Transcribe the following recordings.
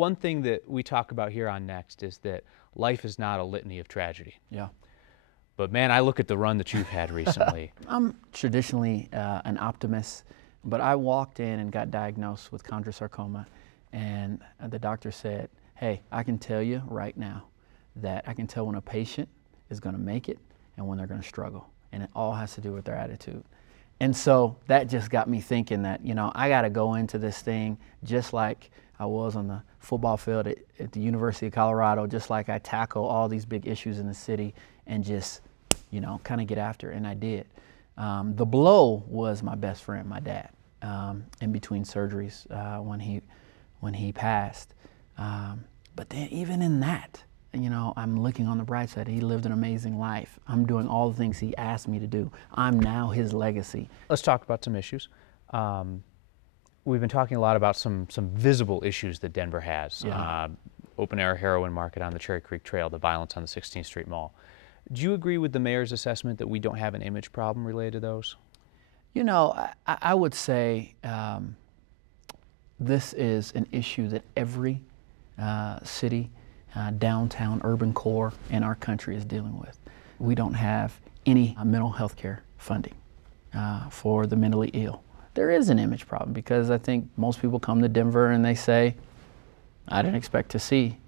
One thing that we talk about here on Next is that life is not a litany of tragedy. Yeah. But man, I look at the run that you've had recently. I'm traditionally an optimist, but I walked in and got diagnosed with chondrosarcoma, and the doctor said, hey, I can tell you right now that I can tell when a patient is going to make it and when they're going to struggle, and it all has to do with their attitude. And so that just got me thinking that, you know, I got to go into this thing just like I was on the football field at the University of Colorado, just like I tackle all these big issues in the city and just, you know, kind of get after it, and I did. The blow was my best friend, my dad, in between surgeries when he passed. But then even in that, you know, I'm looking on the bright side. He lived an amazing life. I'm doing all the things he asked me to do. I'm now his legacy. Let's talk about some issues. We've been talking a lot about some visible issues that Denver has. Yeah. Open-air heroin market on the Cherry Creek Trail, the violence on the 16th Street Mall. Do you agree with the mayor's assessment that we don't have an image problem related to those? You know, I would say this is an issue that every city, downtown, urban core in our country is dealing with. We don't have any mental health care funding for the mentally ill. There is an image problem because I think most people come to Denver and they say, I didn't expect to see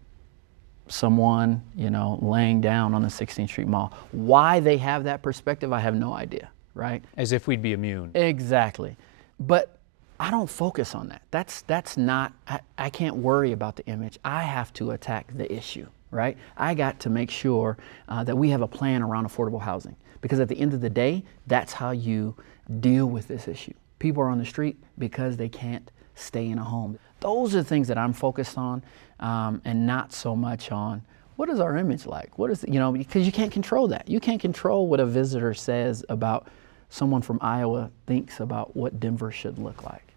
someone, you know, laying down on the 16th Street Mall. Why they have that perspective, I have no idea, right? As if we'd be immune. Exactly. But I don't focus on that. That's not, I can't worry about the image. I have to attack the issue, right? I got to make sure that we have a plan around affordable housing, because at the end of the day, that's how you deal with this issue. People are on the street because they can't stay in a home. Those are the things that I'm focused on, and not so much on what is our image like? What is, you know, because you can't control that. You can't control what a visitor says about someone from Iowa thinks about what Denver should look like.